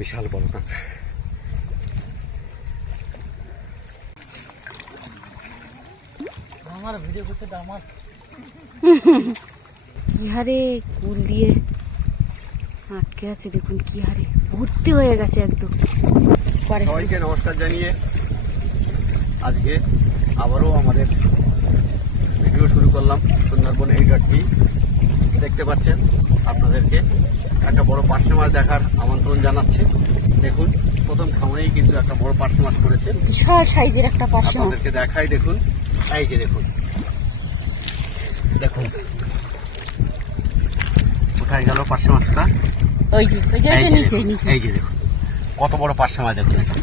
বিশাল বড় কাঁকড়া আমার ভিডিও করতে তো আমার। কি হারে কুল দিয়ে আটকে আছে দেখুন কি হারে। ভর্তি হয়ে গেছে একদম। পরে। সবাইকে নমস্কার জানিয়ে আজকে আবারও আমাদের ভিডিও শুরু করলাম সুন্দরবন এই ঘাটটি দেখতে পাচ্ছেন আপনাদেরকে একটা বড় পার্শে মাছ দেখার আমন্ত্রণ জানাচ্ছে। দেখুন প্রথম খামারেই কিন্তু একটা বড় পার্শে মাছ করেছে বিশাল সাইজের একটা পার্শে মাছ। আপনাদেরকে দেখাই দেখুন। এই যে দেখুন। দেখুন। কোথায় গেল পার্শে মাছটা? ওই যে ওই যে নিচে দেখুন, নিচে। এই যে দেখুন। কত বড় পার্শে মাছ দেখুন এটা।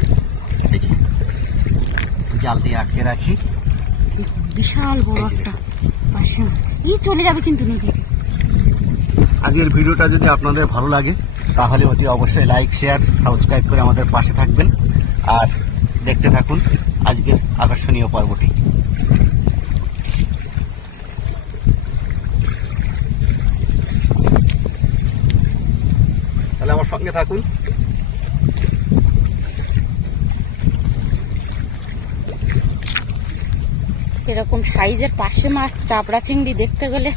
এই যে। জাল দিয়ে আটকে রাখি। বিশাল বড় একটা পার্শে মাছ। ই চলে যাবে কিন্তু নদীতে। আজকের ভিডিওটা যদি আপনাদের ভালো লাগে, তাহলে অতি অবশ্যই লাইক শেয়ার সাবস্ক্রাইব করে আমাদের পাশে থাকবেন। আর দেখতে থাকুন আজকের আকর্ষণীয় পর্বটি। তাহলে আমার সঙ্গে থাকুন। এরকম সাইজের পাশে মাছ চাপড়া চিংড়ি দেখতে গেলে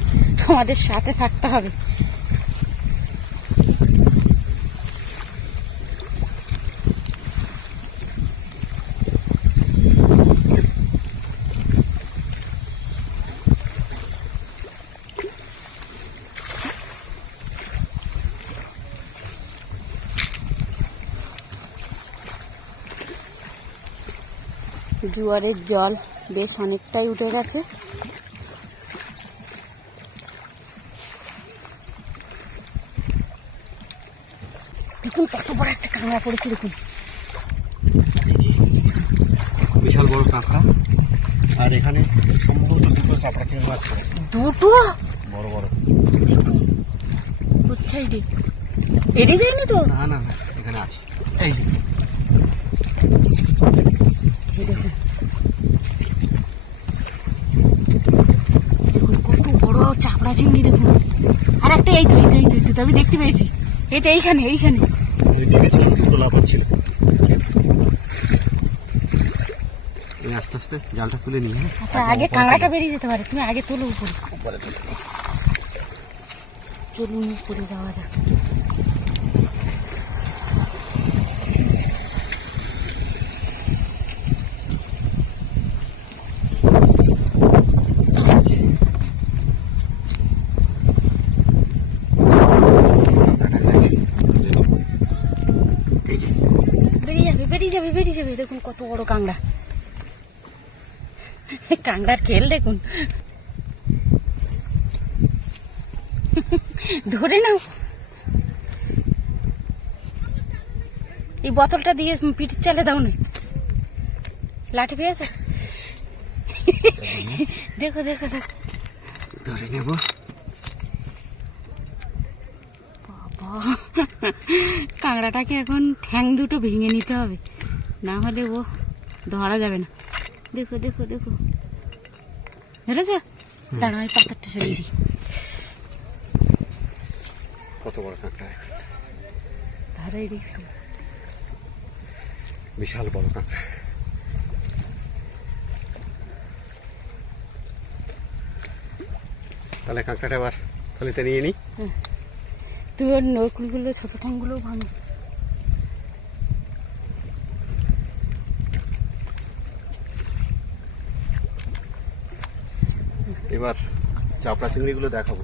আমাদের সাথে থাকতে হবে। জোয়ারের জল বেশ অনেকটাই উঠে গেছে। দেখুন কত বড় একটা কাঁকড়া পড়েছে দেখুন। বিশাল বড় কাঁকড়া। আর এখানে সম্ভবত দুটো চাপড়া চিংড়ি মাছ দুটো? বড় বড়। কোথায় রে এড়ে যায়নি তো? না না না এখানে আছে। এই দেখুন কত বড় চাপড়া চিংড়ি দেখুন। আর একটা এই তো এই তো এই তো, আমি দেখতে পেয়েছি। এটা এইখানে এইখানে। আস্তে আস্তে জালটা তুলে নিই হ্যাঁ? আচ্ছা আগে কাঁকড়াটা বেরিয়ে যেতে পারে তুমি আগে তোলো উপরে। চলুন উপরে যাওয়া যাক এই যে বেরিয়ে যাবে বেরিয়ে যাবে দেখুন কত বড় কাঁকড়া। কাঁকড়ার খেল দেখুন। ধরে নাও। এই বোতলটা দিয়ে পিঠের চালে দাও না। লাঠি পেয়েছ দেখো দেখো দেখো। ধরে নেব। বাবা কাঁকড়াটাকে এখন ঠ্যাং দুটো ভেঙে নিতে হবে। না হলে ও ধরা যাবে না। দেখো দেখো দেখো। ধরেছ? দাঁড়া ওই পাথরটা সরিয়ে দিই কত বড় কাঁকড়া ধরাই দেখো। বিশাল বড় কাঁকড়া। তাহলে কাঁকড়াটা এবার থলিতে নিয়ে নিই তুমি ওর নৌকুলগুলো ছোট ঠ্যাংগুলো ভাঙো। এবার চাপড়া চিংড়িগুলো দেখাবো।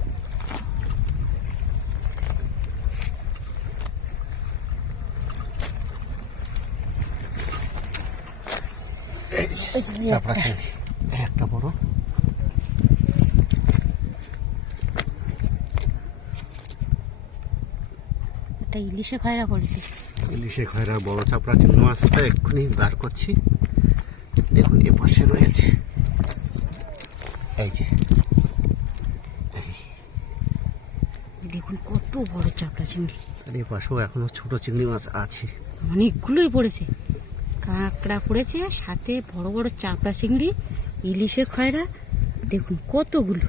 চাপড়া একটা। চিংড়ি একটা বড়। একটা ইলিশে খয়রা পড়েছে ইলিশে খয়রা বড় চাপড়া চিংড়ি মাছটা এক্ষুনি বার করছি। দেখুন এ পাশে রয়েছে। দেখুন কত বড় চাপড়া চিংড়ি। আর এই পাশেও চিংড়ি মাছ আছে। অনেকগুলোই পড়েছে। কাঁকড়া পড়েছে সাথে বড় বড় চাপড়া চিংড়ি ইলিশে খয়রা। দেখুন কতগুলো।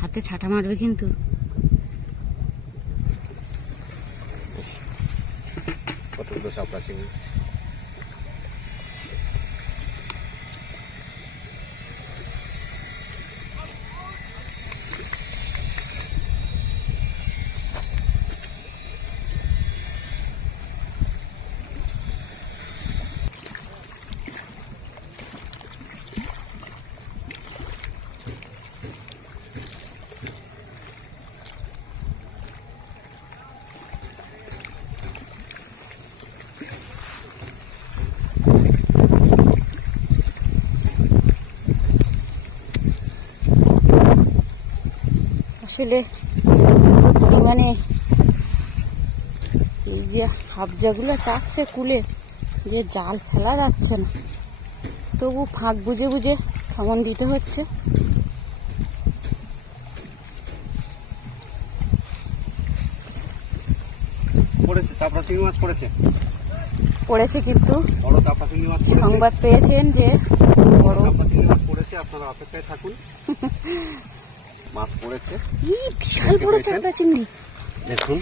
হাতে ছাটা মারবে কিন্তু। কতগুলো চাপড়া চিংড়ি আসলে পরিমাণে এই যে হাবজাগুলো চাপছে কুলে যে জাল ফেলা যাচ্ছে না। তবু ফাঁক বুঝে বুঝে খামন দিতে হচ্ছে। পড়েছে চাপড়া চিংড়ি মাছ পড়েছে? পড়েছে কিন্তু। বড় চাপড়া মাছ সংবাদ পেয়েছেন যে বড় চিংড়ি মাছ পড়েছে আপনারা অপেক্ষায় থাকুন। মাছ পড়েছে। বিশাল বড় চাপড়া চিংড়ি। দেখুন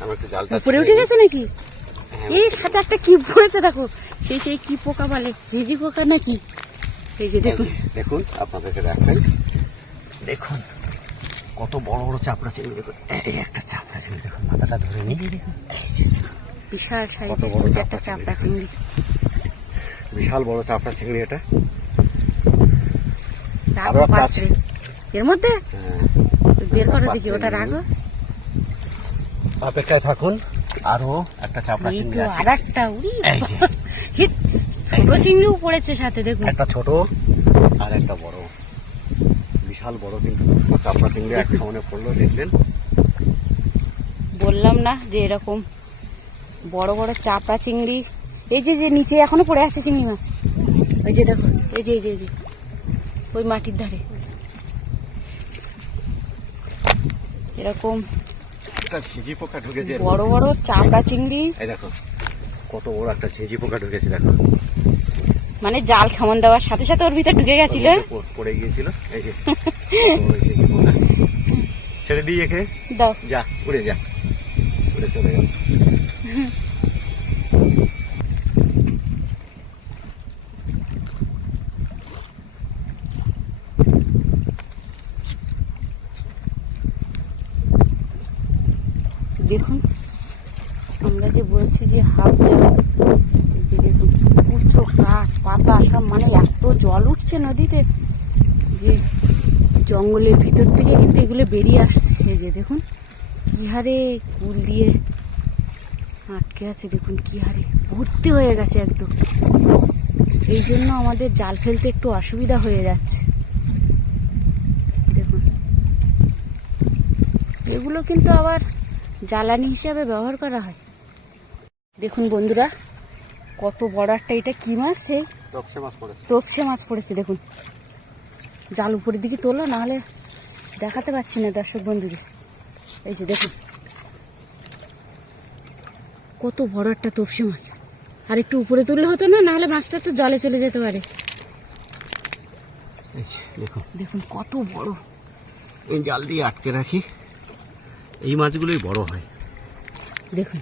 আমি একটু জালটা উপরে উঠে গেছে নাকি? হ্যাঁ, এই সাথে একটা কি পড়েছে দেখো। সেই সেই কি পোকা বলে। ঝিঝি পোকা নাকি? এই যে দেখুন। দেখুন আপনাদেরকে দেখাই। দেখুন কত বড় বড় চাপড়া চিংড়ি দেখুন এই একটা চাপড়া চিংড়ি দেখুন মাথাটা ধরে নি বিশাল কত বড় চাপড়া একটা চাপড়া চিংড়ি। বিশাল বড় চাপড়া চিংড়ি এটা। আরও একটা পাত্রে এর মধ্যে? হ্যাঁ, বের করো দেখি ওটা রাখো। অপেক্ষায় থাকুন আরও একটা চাপড়া চিংড়ি আছে। আর একটা উড়ি ছোট চিংড়িও পড়েছে সাথে দেখুন। একটা ছোট আর একটা বড়। বিশাল বড় কিন্তু চাপড়া চিংড়ি এক সামনে পড়ল দেখলেন? বললাম না যে এরকম বড় বড় চাপড়া চিংড়ি। এই যে যে নিচে এখনও পড়ে আছে চিংড়ি মাছ। ওই যে দেখো এই যে এই যে এই যে ওই মাটির ধারে। এরকম পোকা ঢুকেছে। বড় বড় চামড়া চিংড়ি। দেখো কত বড় একটা ঝিঁঝি পোকা ঢুকেছে দেখো। মানে জাল খামন দেওয়ার সাথে সাথে ওর ভিতরে ঢুকে গেছিল। পড়ে গিয়েছিল এই যে। ছেড়ে দিয়ে একে? দাও। যা উড়ে যা উড়ে চলে গেল দেখুন আমরা যে বলছি যে হাফ জাল এই যে দেখুন উঁচু কাঠ পাতা সব মানে এত উঠছে নদীতে। যে জঙ্গলের ভিতর থেকে কিন্তু এগুলো বেরিয়ে আসছে। এই যে দেখুন, কি হারে কুল দিয়ে আটকে আছে, দেখুন কি হারে। ভর্তি হয়ে গেছে একদম। এই জন্য আমাদের জাল ফেলতে একটু অসুবিধা হয়ে যাচ্ছে। দেখুন। এগুলো কিন্তু আবার জ্বালানি হিসাবে ব্যবহার করা হয়। দেখুন বন্ধুরা, কত বড় একটা এটা কি মাছ সে তপসে মাছ পড়েছে। তোপসে মাছ পড়েছে দেখুন। জাল উপরের দিকে তোলো নাহলে দেখাতে পাচ্ছি না দর্শক বন্ধুদের। এই যে দেখুন। কত বড় একটা তোপসে মাছ। আর একটু উপরে তুললে হতো না নাহলে মাছটা তো জলে চলে যেতে পারে। এই যে, দেখুন। দেখুন কত বড়। এই জাল দিয়ে আটকে রাখি। এই মাছগুলোই বড় হয়। দেখুন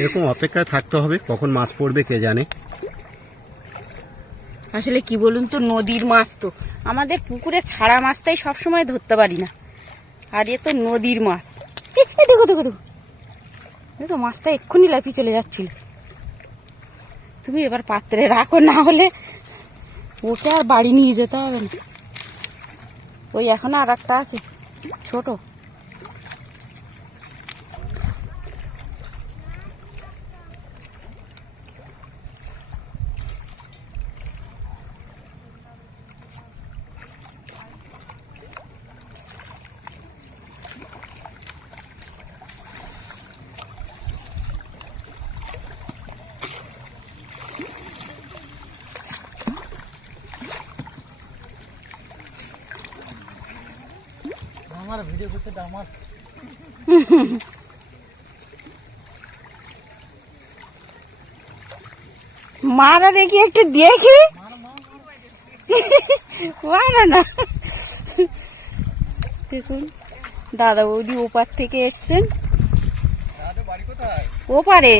এরকম অপেক্ষায় থাকতে হবে কখন মাছ পড়বে কে জানে। আসলে কি বলুন তো নদীর মাছ তো। আমাদের পুকুরে ছাড়া মাছটাই সবসময় ধরতে পারি না। আর এ তো নদীর মাছ। দেখো দেখো দেখো। দেখো মাছটা এক্ষুনি লাফিয়ে চলে যাচ্ছিল। তুমি এবার পাত্রে রাখো না হলে ওকে আর বাড়ি নিয়ে যেতে হবে না। ওই এখন আর একটা আছে ছোট। আমার ভিডিও করতে আমার। মারা দেখি একটু দেখি। মারা না। দেখুন দাদা বৌদি ওপার থেকে এসছেন। ওপারে।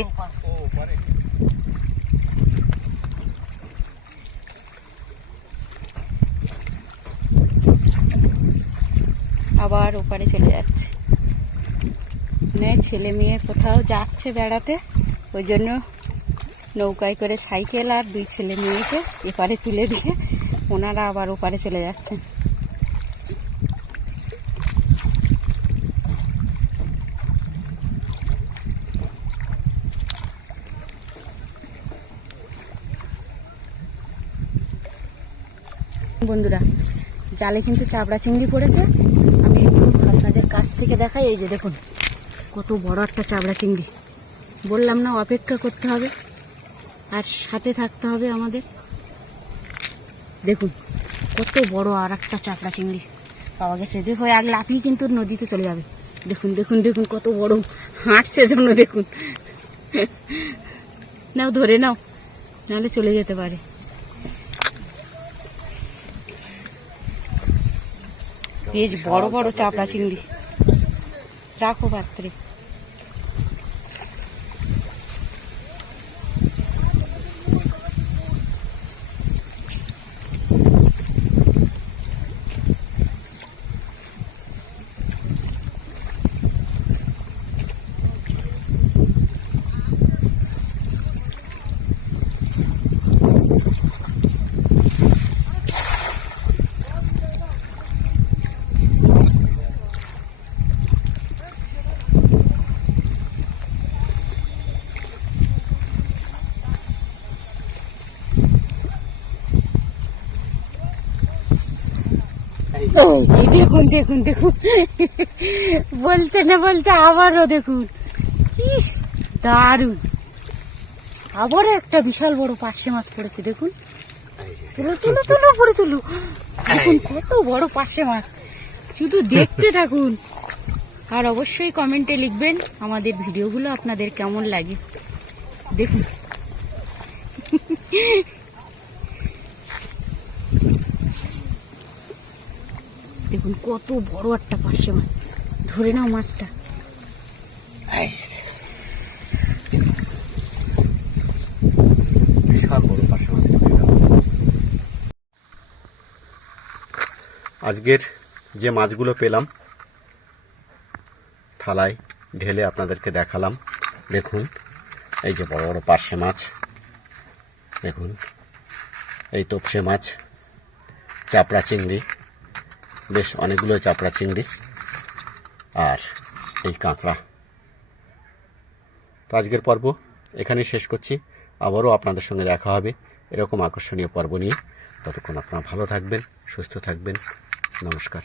আবার ওপারে চলে যাচ্ছে। মানে ছেলে মেয়ে কোথাও যাচ্ছে বেড়াতে, ওই জন্য নৌকায় করে সাইকেল আর দুই ছেলে মেয়েকে এপারে তুলে দিয়ে ওনারা আবার ওপারে চলে যাচ্ছেন। বন্ধুরা, জালে কিন্তু চাবড়া চিংড়ি পড়েছে। কাছ থেকে দেখাই, এই যে দেখুন, কত বড় একটা চাবড়া চিংড়ি। বললাম না, অপেক্ষা করতে হবে, আর সাথে থাকতে হবে আমাদের। দেখুন, কত বড় আর একটা চাপড়া চিংড়ি পাওয়া গেছে। দেখো এক লাফিয়ে কিন্তু নদীতে চলে যাবে দেখুন দেখুন দেখুন, কত বড় হাঁটছে জন্য দেখুন। নাও, ধরে নাও, নাহলে চলে যেতে পারে। বেশ বড় বড় চাপড়া চিংড়ি। রাখো পাত্রে দেখুন দেখুন দেখুন। বলতে না বলতে আবারও দেখুন। ইস দারুণ আবারও একটা বিশাল বড় পার্শে মাছ পড়েছে, দেখুন। তুলো তুলো তুলো পড়ে তুলো। দেখুন কত বড় পার্শে মাছ। শুধু দেখতে থাকুন। আর অবশ্যই কমেন্টে লিখবেন আমাদের ভিডিওগুলো আপনাদের কেমন লাগে। দেখুন। দেখুন, কত বড় একটা পার্শে মাছ। ধরে নাও মাছটা। আজকের যে মাছগুলো পেলাম, থালায় ঢেলে আপনাদেরকে দেখালাম। দেখুন, এই যে বড় বড় পার্শে মাছ। দেখুন, এই তোপসে মাছ, চাপড়া চিংড়ি। বেশ অনেকগুলো চাপড়া চিংড়ি আর এই কাঁকড়া। তো আজকের পর্ব এখানেই শেষ করছি। আবারও আপনাদের সঙ্গে দেখা হবে এরকম আকর্ষণীয় পর্ব নিয়ে। ততক্ষণ আপনারা ভালো থাকবেন, সুস্থ থাকবেন। নমস্কার।